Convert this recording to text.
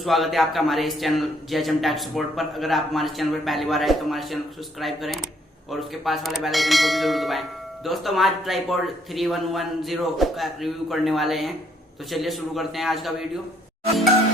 स्वागत है आपका हमारे इस चैनल GHM टैक सपोर्ट पर। अगर आप हमारे चैनल पर पहली बार आए तो हमारे चैनल को सब्सक्राइब करें और उसके पास वाले बेल आइकन को भी जरूर दबाएं। दोस्तों, हम आज ट्राइपॉड 3110 का रिव्यू करने वाले हैं, तो चलिए शुरू करते हैं आज का वीडियो।